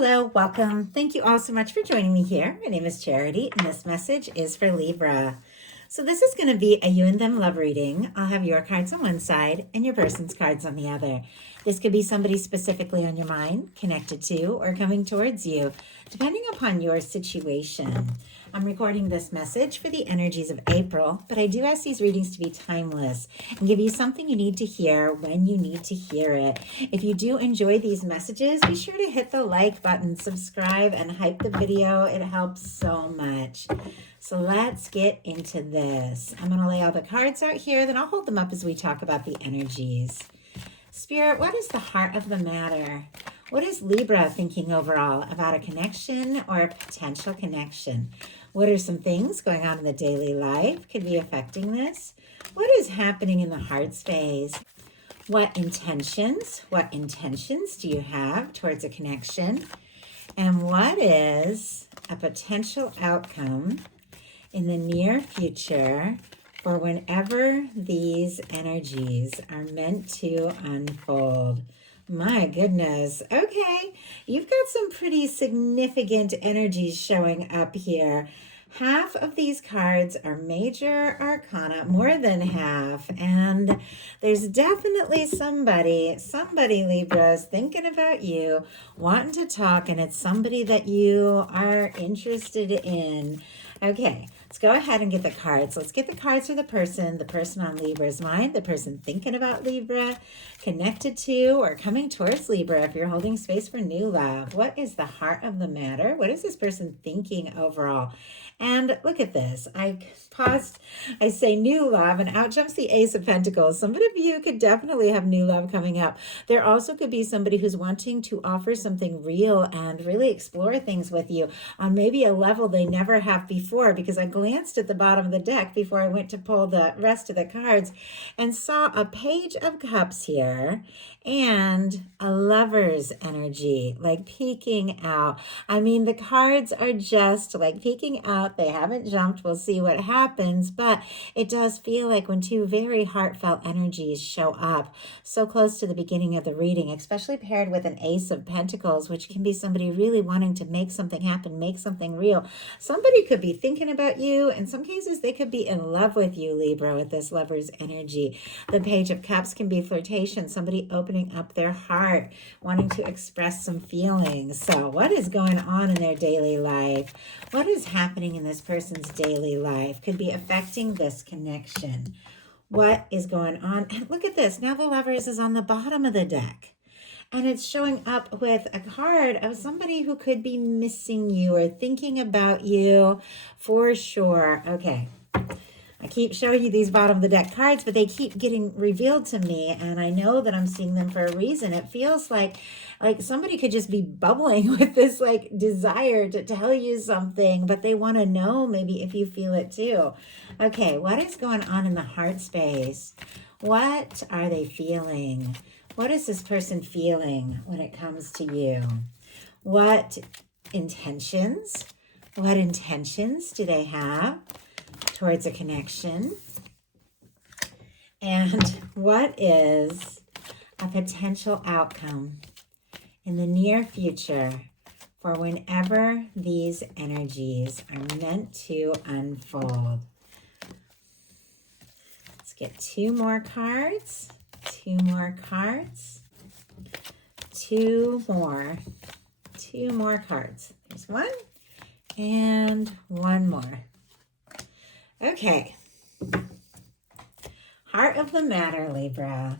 Hello, welcome. Thank you all so much for joining me here. My name is Charity, and this message is for Libra. So this is going to be a you and them love reading. I'll have your cards on one side and your person's cards on the other. This could be somebody specifically on your mind, connected to, or coming towards you, depending upon your situation. I'm recording this message for the energies of April, but I do ask these readings to be timeless and give you something you need to hear when you need to hear it. If you do enjoy these messages, be sure to hit the like button, subscribe, and hype the video. It helps so much. So let's get into this. I'm going to lay all the cards out here, then I'll hold them up as we talk about the energies. Spirit, what is the heart of the matter? What is Libra thinking overall about a connection or a potential connection? What are some things going on in the daily life could be affecting this? What is happening in the heart space? What intentions do you have towards a connection? And what is a potential outcome in the near future for whenever these energies are meant to unfold? My goodness. Okay, you've got some pretty significant energies showing up here. Half of these cards are major arcana, more than half, and there's definitely somebody Libra is thinking about you, wanting to talk, and it's somebody that you are interested in. Okay, let's go ahead and get the cards. Let's get the cards for the person on Libra's mind, the person thinking about Libra, connected to or coming towards Libra if you're holding space for new love. What is the heart of the matter? What is this person thinking overall? And look at this. I paused, I say new love, and out jumps the Ace of Pentacles. Somebody of you could definitely have new love coming up. There also could be somebody who's wanting to offer something real and really explore things with you on maybe a level they never have before, because I glanced at the bottom of the deck before I went to pull the rest of the cards and saw a Page of Cups here and a Lover's energy, like peeking out. I mean, the cards are just like peeking out. They haven't jumped. We'll see what happens, but it does feel like when two very heartfelt energies show up so close to the beginning of the reading, especially paired with an Ace of Pentacles, which can be somebody really wanting to make something happen, make something real. Somebody could be thinking about you. In some cases, they could be in love with you, Libra, with this Lover's energy. The Page of Cups can be flirtation, somebody opening up their heart, wanting to express some feelings. So what is going on in their daily life? What is happening in this person's daily life could be affecting this connection? What is going on? And look at this. Now the Lovers is on the bottom of the deck. And it's showing up with a card of somebody who could be missing you or thinking about you for sure. Okay. I keep showing you these bottom of the deck cards, but they keep getting revealed to me, and I know that I'm seeing them for a reason. It feels like somebody could just be bubbling with this like desire to tell you something, but they want to know maybe if you feel it too. Okay, what is going on in the heart space? What are they feeling? What is this person feeling when it comes to you? What intentions do they have towards a connection? And what is a potential outcome in the near future for whenever these energies are meant to unfold? Let's get two more cards. Two more cards. Two more cards. There's one and one more. Okay. Heart of the matter, Libra.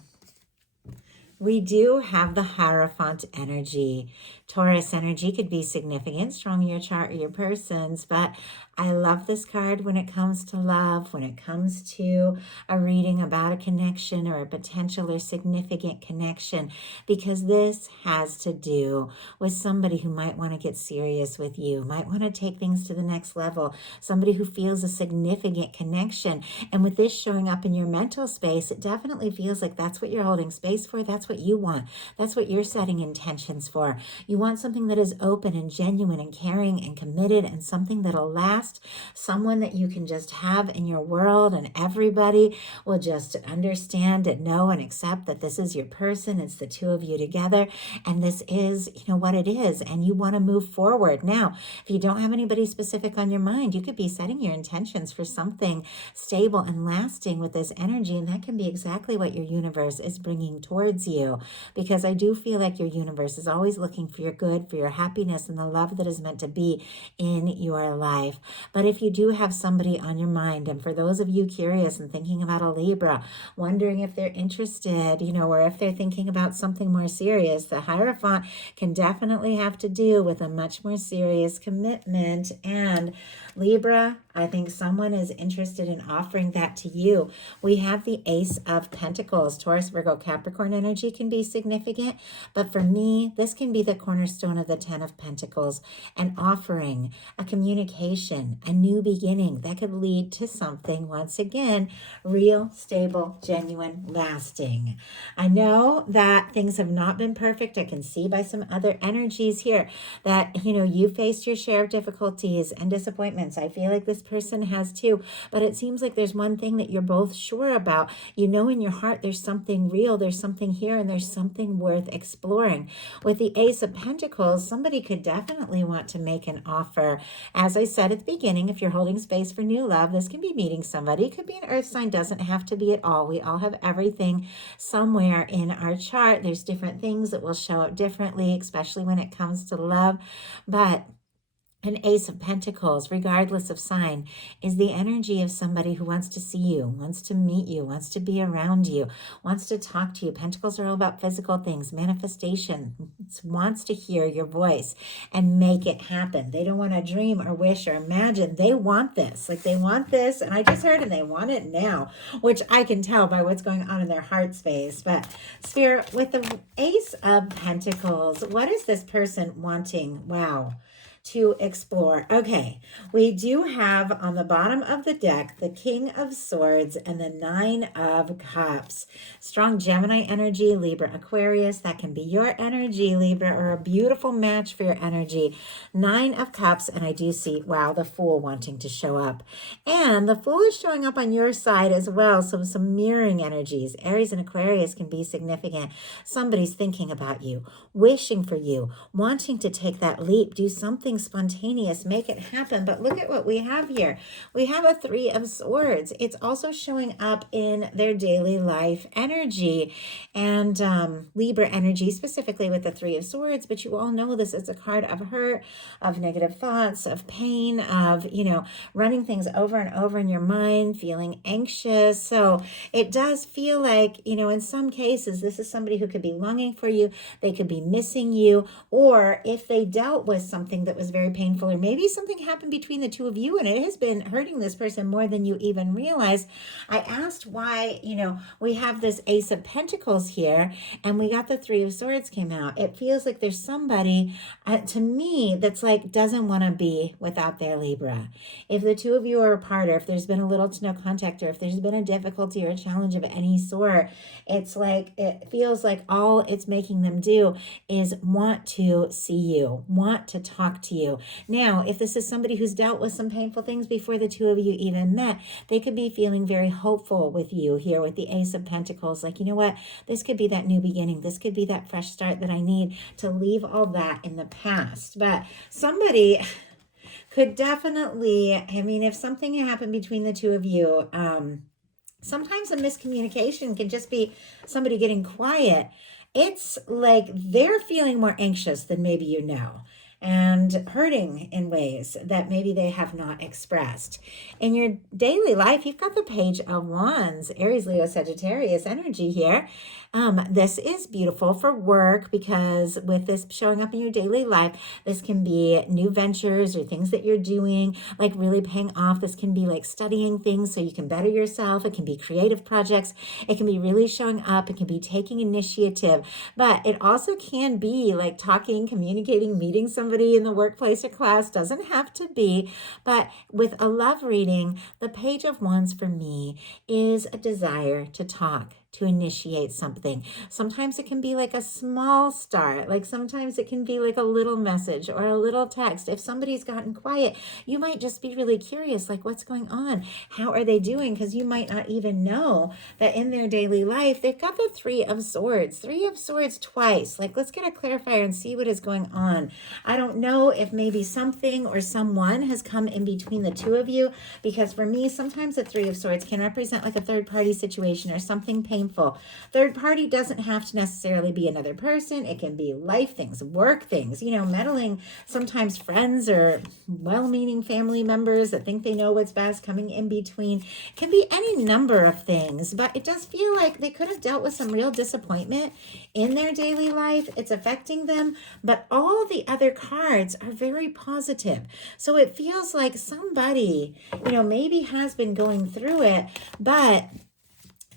We do have the Hierophant energy. Taurus energy could be significant, strong in your chart or your person's, but I love this card when it comes to love, when it comes to a reading about a connection or a potential or significant connection, because this has to do with somebody who might want to get serious with you, might want to take things to the next level, somebody who feels a significant connection. And with this showing up in your mental space, it definitely feels like that's what you're holding space for. That's That's what you want. That's what you're setting intentions for. You want something that is open and genuine and caring and committed and something that'll last, someone that you can just have in your world and everybody will just understand and know and accept that this is your person. It's the two of you together and this is, what it is, and you want to move forward. Now, if you don't have anybody specific on your mind, you could be setting your intentions for something stable and lasting with this energy, and that can be exactly what your universe is bringing towards you, because I do feel like your universe is always looking for your good, for your happiness, and the love that is meant to be in your life. But if you do have somebody on your mind, and for those of you curious and thinking about a Libra, wondering if they're interested, or if they're thinking about something more serious, the Hierophant can definitely have to do with a much more serious commitment. And Libra, I think someone is interested in offering that to you. We have the Ace of Pentacles. Taurus, Virgo, Capricorn energy can be significant, but for me, this can be the cornerstone of the 10 of Pentacles, an offering, a communication, a new beginning that could lead to something, once again, real, stable, genuine, lasting. I know that things have not been perfect. I can see by some other energies here that, you faced your share of difficulties and disappointments. I feel like this person has too, but it seems like there's one thing that you're both sure about. In your heart there's something real, there's something here, and there's something worth exploring. With the Ace of Pentacles, somebody could definitely want to make an offer. As I said at the beginning, if you're holding space for new love, this can be meeting somebody. It could be an earth sign, doesn't have to be at all. We all have everything somewhere in our chart. There's different things that will show up differently, especially when it comes to love. But an Ace of Pentacles, regardless of sign, is the energy of somebody who wants to see you, wants to meet you, wants to be around you, wants to talk to you. Pentacles are all about physical things, manifestation, wants to hear your voice and make it happen. They don't want to dream or wish or imagine. They want this. Like, they want this, and I just heard, and they want it now, which I can tell by what's going on in their heart space. But Spirit, with the Ace of Pentacles, what is this person wanting? Wow. To explore. Okay, we do have on the bottom of the deck the King of Swords and the Nine of Cups. Strong Gemini energy, Libra, Aquarius. That can be your energy, Libra, or a beautiful match for your energy. Nine of Cups, and I do see, wow, the Fool wanting to show up. And the Fool is showing up on your side as well, so some mirroring energies. Aries and Aquarius can be significant. Somebody's thinking about you, wishing for you, wanting to take that leap, do something spontaneous, make it happen. But look at what we have here. We have a Three of Swords. It's also showing up in their daily life energy, and Libra energy, specifically with the Three of Swords. But you all know this is a card of hurt, of negative thoughts, of pain, of, running things over and over in your mind, feeling anxious. So it does feel like, in some cases, this is somebody who could be longing for you. They could be missing you, or if they dealt with something that was very painful, or maybe something happened between the two of you and it has been hurting this person more than you even realize. I asked why, we have this Ace of Pentacles here and we got the Three of Swords came out. It feels like there's somebody to me that's like doesn't want to be without their Libra. If the two of you are apart, or if there's been a little to no contact, or if there's been a difficulty or a challenge of any sort, it's like, it feels like all it's making them do is want to see you, want to talk to you. Now, if this is somebody who's dealt with some painful things before the two of you even met, they could be feeling very hopeful with you here with the Ace of Pentacles. Like, you know what? This could be that new beginning. This could be that fresh start that I need to leave all that in the past. But somebody could definitely, if something happened between the two of you, sometimes a miscommunication can just be somebody getting quiet. It's like they're feeling more anxious than maybe and hurting in ways that maybe they have not expressed. In your daily life, you've got the Page of Wands, Aries, Leo, Sagittarius energy here. This is beautiful for work because with this showing up in your daily life, this can be new ventures or things that you're doing, like really paying off. This can be like studying things so you can better yourself. It can be creative projects. It can be really showing up. It can be taking initiative, but it also can be like talking, communicating, meeting somebody in the workplace or class. Doesn't have to be, but with a love reading, the Page of Wands for me is a desire to talk, to initiate something. Sometimes it can be like a small start. Like sometimes it can be like a little message or a little text. If somebody's gotten quiet, you might just be really curious, like what's going on? How are they doing? Because you might not even know that in their daily life, they've got the Three of Swords. Three of Swords twice. Like, let's get a clarifier and see what is going on. I don't know if maybe something or someone has come in between the two of you, because for me, sometimes the Three of Swords can represent like a third party situation or something painful. Third party doesn't have to necessarily be another person. It can be life things, work things, meddling, sometimes friends or well-meaning family members that think they know what's best coming in between. It can be any number of things, but it does feel like they could have dealt with some real disappointment in their daily life. It's affecting them, but all the other cards are very positive. So it feels like somebody, maybe has been going through it, but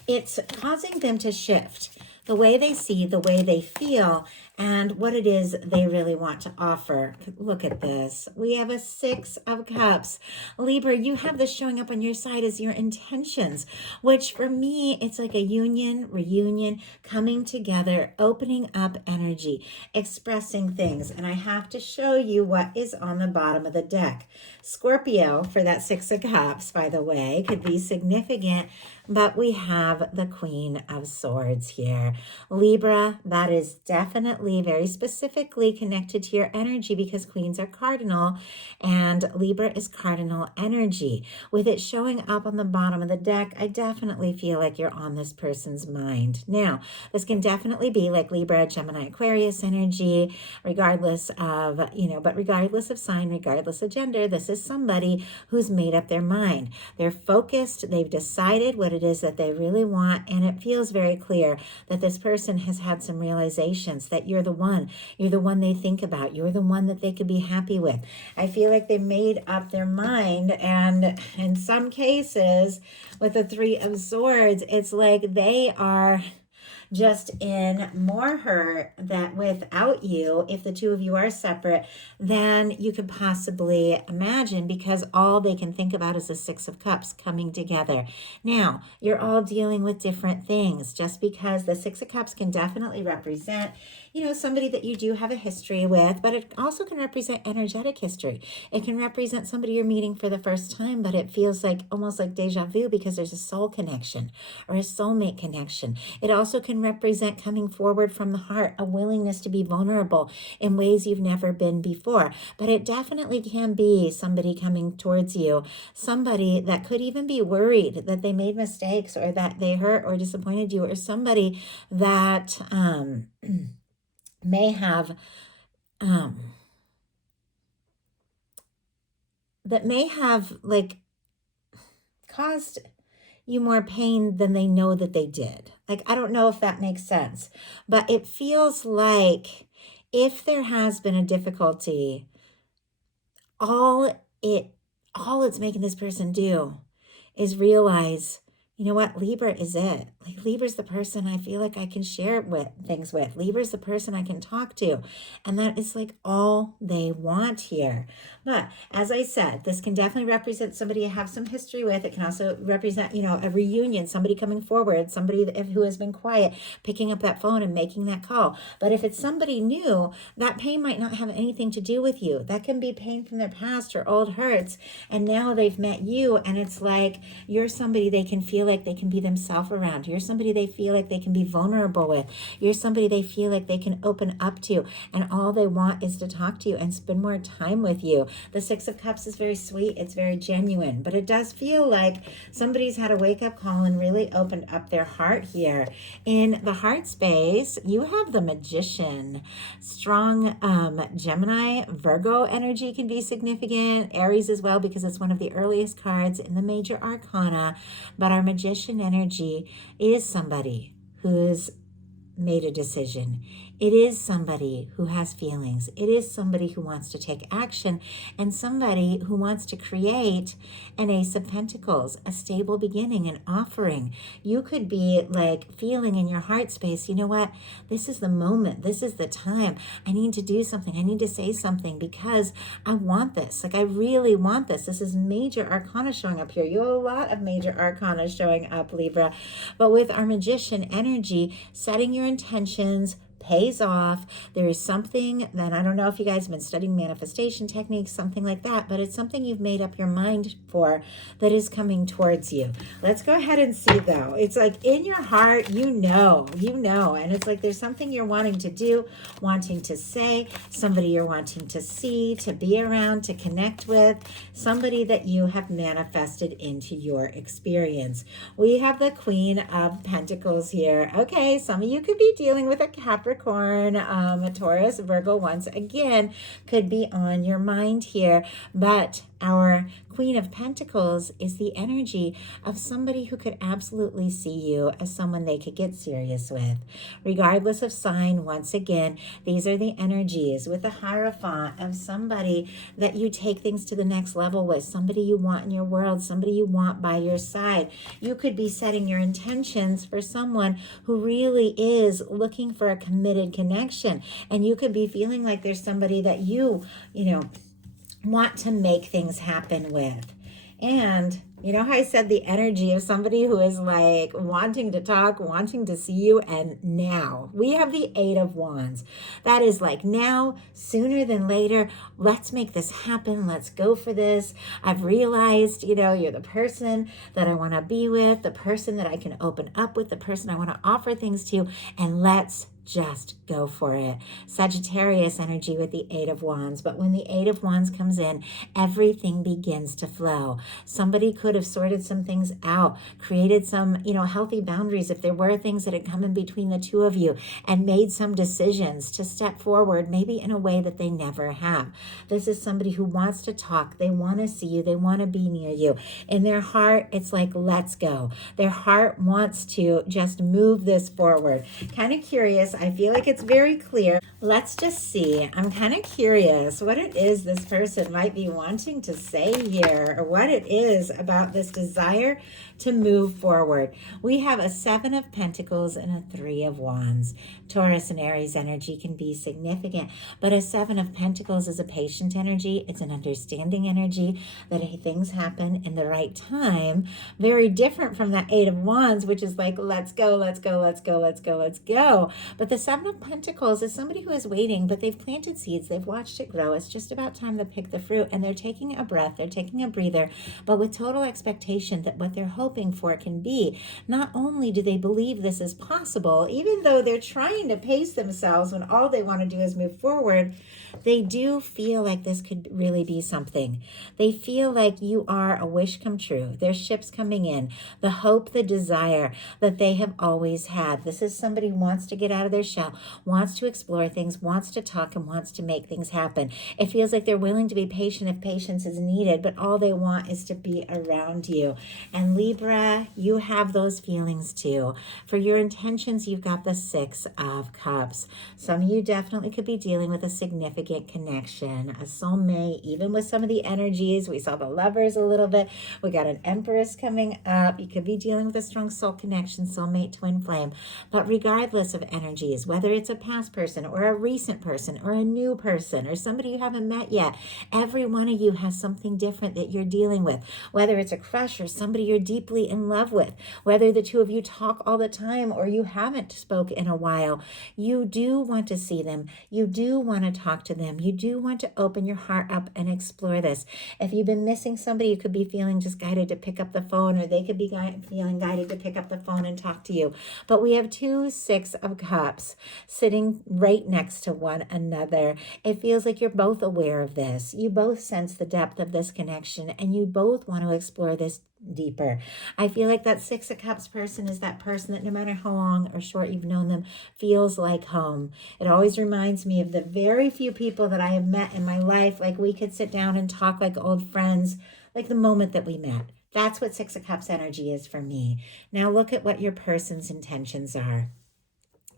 it's causing them to shift the way they see, the way they feel, and what it is they really want to offer. Look at this. We have a Six of Cups. Libra, you have this showing up on your side as your intentions, which for me, it's like a union, reunion, coming together, opening up energy, expressing things. And I have to show you what is on the bottom of the deck. Scorpio, for that Six of Cups, by the way, could be significant, but we have the Queen of Swords here. Libra, that is definitely very specifically connected to your energy because queens are cardinal and Libra is cardinal energy. With it showing up on the bottom of the deck, I definitely feel like you're on this person's mind. Now, this can definitely be like Libra, Gemini, Aquarius energy, regardless of, but regardless of sign, regardless of gender, this is somebody who's made up their mind. They're focused, they've decided what it is that they really want, and it feels very clear that this person has had some realizations that you're the one they think about, you're the one that they could be happy with. I feel like they made up their mind, and in some cases with the Three of Swords, it's like they are just in more hurt that without you, if the two of you are separate, than you could possibly imagine, because all they can think about is the Six of Cups coming together. Now, you're all dealing with different things. Just because the Six of Cups can definitely represent, somebody that you do have a history with, but it also can represent energetic history. It can represent somebody you're meeting for the first time, but it feels like almost like deja vu because there's a soul connection or a soulmate connection. It also can represent coming forward from the heart, a willingness to be vulnerable in ways you've never been before. But it definitely can be somebody coming towards you, somebody that could even be worried that they made mistakes or that they hurt or disappointed you, or somebody that may have like caused you more pain than they know that they did. Like, I don't know if that makes sense, but it feels like if there has been a difficulty, all it's making this person do is realize, you know what, Libra is it. Like, Libra's the person I feel like I can share things with. Libra's the person I can talk to. And that is like all they want here. But as I said, this can definitely represent somebody you have some history with. It can also represent, a reunion, somebody coming forward, somebody who has been quiet, picking up that phone and making that call. But if it's somebody new, that pain might not have anything to do with you. That can be pain from their past or old hurts. And now they've met you, and it's like you're somebody they can feel like they can be themselves around. You're somebody they feel like they can be vulnerable with. You're somebody they feel like they can open up to, and all they want is to talk to you and spend more time with you. The Six of Cups is very sweet. It's very genuine, but it does feel like somebody's had a wake-up call and really opened up their heart here. In the heart space, you have the Magician. Strong Gemini, Virgo energy can be significant. Aries as well, because it's one of the earliest cards in the major arcana. But our Magician energy is somebody who's made a decision, It is somebody who has feelings. It is somebody who wants to take action, and somebody who wants to create an Ace of Pentacles, a stable beginning, an offering. You could be like feeling in your heart space, you know what? This is the moment. This is the time. I need to do something. I need to say something because I want this. Like, I really want this. This is major arcana showing up here. You have a lot of major arcana showing up, Libra. But with our magician energy, setting your intentions pays off. There is something that, I don't know if you guys have been studying manifestation techniques, something like that, but it's something you've made up your mind for that is coming towards you. Let's go ahead and see though. It's like in your heart, you know, and it's like there's something you're wanting to do, wanting to say, somebody you're wanting to see, to be around, to connect with, somebody that you have manifested into your experience. We have the Queen of Pentacles here. Okay, some of you could be dealing with a Capricorn, a Taurus, Virgo once again could be on your mind here, but our Queen of Pentacles is the energy of somebody who could absolutely see you as someone they could get serious with. Regardless of sign, once again, these are the energies with the Hierophant of somebody that you take things to the next level with, somebody you want in your world, somebody you want by your side. You could be setting your intentions for someone who really is looking for a committed connection, and you could be feeling like there's somebody that you want to make things happen with. And you know how I said the energy of somebody who is like wanting to talk, wanting to see you, and now we have the Eight of Wands. That is like now, sooner than later. Let's make this happen. Let's go for this. I've realized, you're the person that I want to be with, the person that I can open up with, the person I want to offer things to, and let's just go for it. Sagittarius energy with the Eight of Wands. But when the Eight of Wands comes in, everything begins to flow. Somebody could have sorted some things out, created some, healthy boundaries if there were things that had come in between the two of you, and made some decisions to step forward, maybe in a way that they never have. This is somebody who wants to talk. They want to see you. They want to be near you. In their heart, it's like, let's go. Their heart wants to just move this forward. Kind of curious. I feel like it's very clear. Let's just see. I'm kind of curious what it is this person might be wanting to say here, or what it is about this desire to move forward. We have a Seven of Pentacles and a Three of Wands. Taurus and Aries energy can be significant, but a Seven of Pentacles is a patient energy. It's an understanding energy that things happen in the right time. Very different from that Eight of Wands, which is like, let's go, let's go, let's go, let's go, let's go. But the Seven of Pentacles is somebody who is waiting, but they've planted seeds. They've watched it grow. It's just about time to pick the fruit, and they're taking a breath. They're taking a breather, but with total expectation that what they're hoping for can be. Not only do they believe this is possible, even though they're trying to pace themselves when all they want to do is move forward, they do feel like this could really be something. They feel like you are a wish come true. There's ships coming in, the hope, the desire that they have always had. This is somebody who wants to get out of their shell, wants to explore things, wants to talk, and wants to make things happen. It feels like they're willing to be patient if patience is needed, but all they want is to be around you. And Libra, you have those feelings too. For your intentions, you've got the Six of Cups. Some of you definitely could be dealing with a significant connection, a soulmate, even with some of the energies. We saw the Lovers a little bit. We got an Empress coming up. You could be dealing with a strong soul connection, soulmate, twin flame. But regardless of energies, whether it's a past person or a recent person or a new person or somebody you haven't met yet, every one of you has something different that you're dealing with. Whether it's a crush or somebody you're deeply in love with, whether the two of you talk all the time or you haven't spoke in a while, you do want to see them. You do want to talk to them. You do want to open your heart up and explore this. If you've been missing somebody, you could be feeling just guided to pick up the phone, or they could be feeling guided to pick up the phone and talk to you. But we have two Six of Cups sitting right next to one another. It feels like you're both aware of this. You both sense the depth of this connection, and you both want to explore this deeper. I feel like that Six of Cups person is that person that no matter how long or short you've known them, feels like home. It always reminds me of the very few people that I have met in my life. Like, we could sit down and talk like old friends, like the moment that we met. That's what Six of Cups energy is for me. Now look at what your person's intentions are.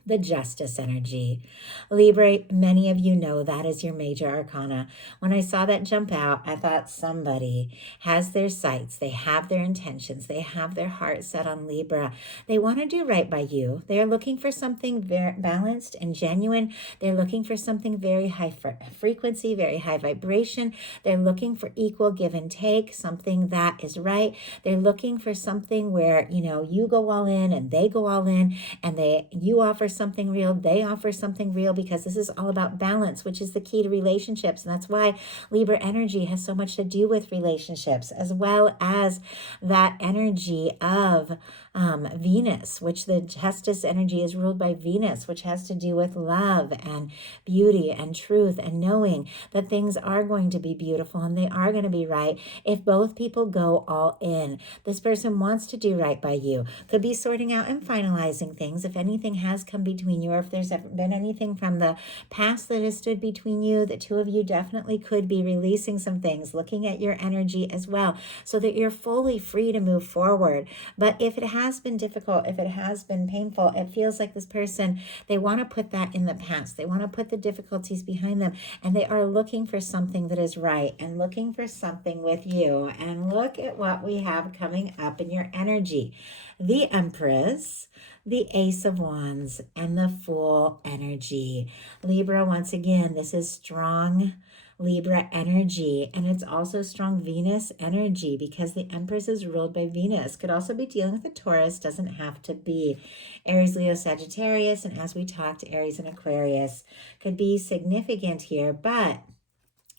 the Justice energy. Libra, many of you know that is your major arcana. When I saw that jump out, I thought somebody has their sights, they have their intentions, they have their heart set on Libra. They want to do right by you. They're looking for something very balanced and genuine. They're looking for something very high frequency, very high vibration. They're looking for equal give and take, something that is right. They're looking for something where, you go all in and they go all in, and you offer something real, they offer something real, because this is all about balance, which is the key to relationships. And that's why Libra energy has so much to do with relationships, as well as that energy of Venus, which the Justice energy is ruled by Venus, which has to do with love and beauty and truth, and knowing that things are going to be beautiful and they are going to be right if both people go all in. This person wants to do right by you. Could be sorting out and finalizing things. If anything has come between you, or if there's ever been anything from the past that has stood between you, the two of you definitely could be releasing some things, looking at your energy as well, so that you're fully free to move forward. But if it has been difficult, if it has been painful, it feels like this person, they want to put that in the past. They want to put the difficulties behind them, and they are looking for something that is right and looking for something with you. And look at what we have coming up in your energy. The Empress, the Ace of Wands, and the Fool energy. Libra, once again, this is strong Libra energy, and it's also strong Venus energy, because the Empress is ruled by Venus. Could also be dealing with a Taurus, doesn't have to be. Aries, Leo, Sagittarius, and as we talked, Aries and Aquarius could be significant here. But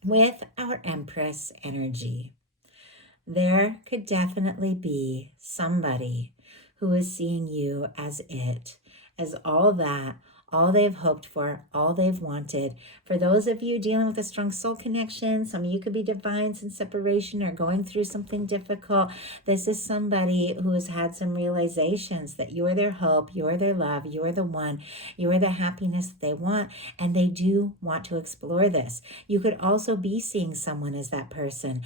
with our Empress energy, there could definitely be somebody who is seeing you as it, as all that, all they've hoped for, all they've wanted. For those of you dealing with a strong soul connection, some of you could be divines in separation or going through something difficult. This is somebody who has had some realizations that you're their hope, you're their love, you're the one, you're the happiness that they want, and they do want to explore this. You could also be seeing someone as that person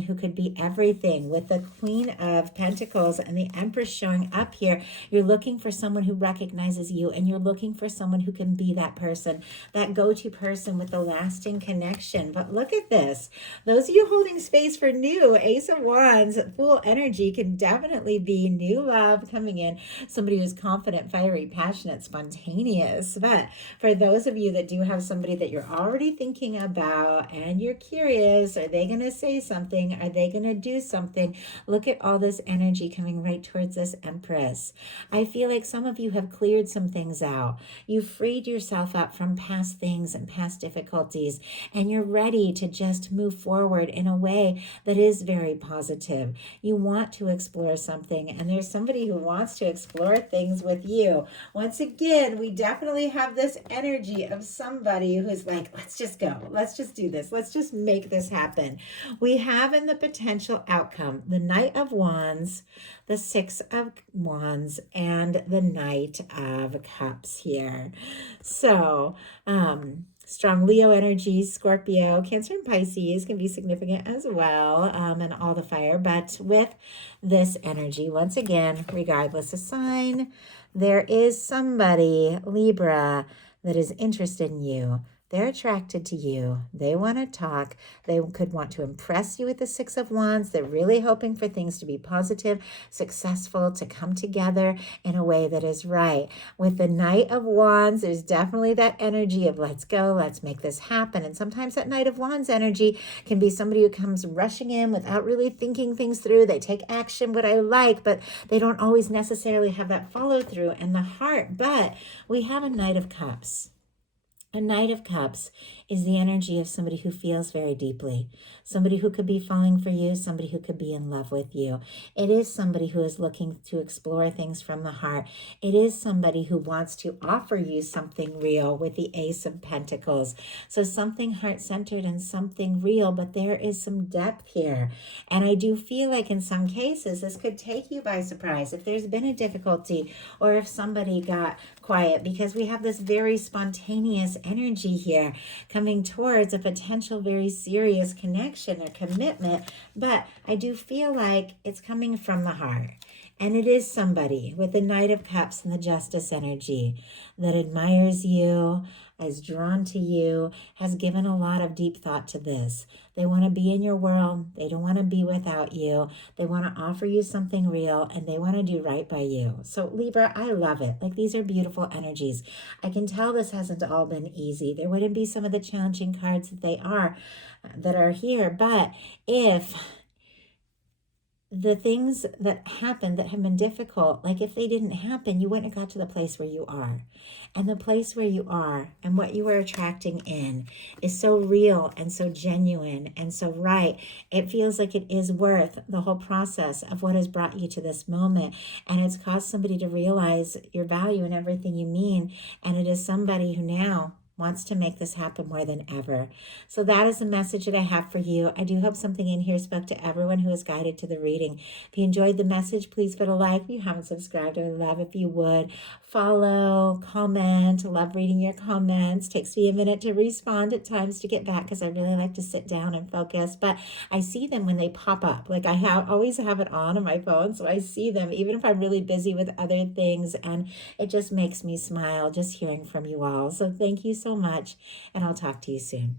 who could be everything. With the Queen of Pentacles and the Empress showing up here, you're looking for someone who recognizes you, and you're looking for someone who can be that person, that go-to person with the lasting connection. But look at this. Those of you holding space for new, Ace of Wands, Fool energy can definitely be new love coming in. Somebody who's confident, fiery, passionate, spontaneous. But for those of you that do have somebody that you're already thinking about and you're curious, are they going to say something? Are they going to do something? Look at all this energy coming right towards this Empress. I feel like some of you have cleared some things out. You've freed yourself up from past things and past difficulties, and you're ready to just move forward in a way that is very positive. You want to explore something, and there's somebody who wants to explore things with you. Once again, we definitely have this energy of somebody who's like, let's just go. Let's just do this. Let's just make this happen. We have in the potential outcome the Knight of Wands, the Six of Wands, and the Knight of Cups here. So, strong Leo energy, Scorpio, Cancer, and Pisces can be significant as well, and all the fire. But with this energy, once again, regardless of sign, there is somebody, Libra, that is interested in you. They're attracted to you. They want to talk. They could want to impress you with the Six of Wands. They're really hoping for things to be positive, successful, to come together in a way that is right. With the Knight of Wands, there's definitely that energy of let's go, let's make this happen. And sometimes that Knight of Wands energy can be somebody who comes rushing in without really thinking things through. They take action, what I like, but they don't always necessarily have that follow through and the heart. But we have a Knight of Cups. A Knight of Cups is the energy of somebody who feels very deeply, somebody who could be falling for you, somebody who could be in love with you. It is somebody who is looking to explore things from the heart. It is somebody who wants to offer you something real with the Ace of Pentacles. So something heart-centered and something real, but there is some depth here. And I do feel like in some cases, this could take you by surprise if there's been a difficulty or if somebody got quiet, because we have this very spontaneous energy here coming towards a potential very serious connection or commitment. But I do feel like it's coming from the heart. And it is somebody with the Knight of Cups and the Justice energy that admires you, is drawn to you, has given a lot of deep thought to this. They want to be in your world. They don't want to be without you. They want to offer you something real, and they want to do right by you. So Libra, I love it. Like, these are beautiful energies. I can tell this hasn't all been easy. There wouldn't be some of the challenging cards that are here. But if the things that happen that have been difficult, like if they didn't happen, you wouldn't have got to the place where you are. And the place where you are and what you are attracting in is so real and so genuine and so right. It feels like it is worth the whole process of what has brought you to this moment. And it's caused somebody to realize your value and everything you mean. And it is somebody who now wants to make this happen more than ever. So that is the message that I have for you. I do hope something in here spoke to everyone who is guided to the reading. If you enjoyed the message, please put a like. If you haven't subscribed, I would love if you would. Follow, comment. I love reading your comments. Takes me a minute to respond at times to get back because I really like to sit down and focus. But I see them when they pop up. Like, I always have it on my phone, so I see them even if I'm really busy with other things. And it just makes me smile just hearing from you all. So thank you so much, and I'll talk to you soon.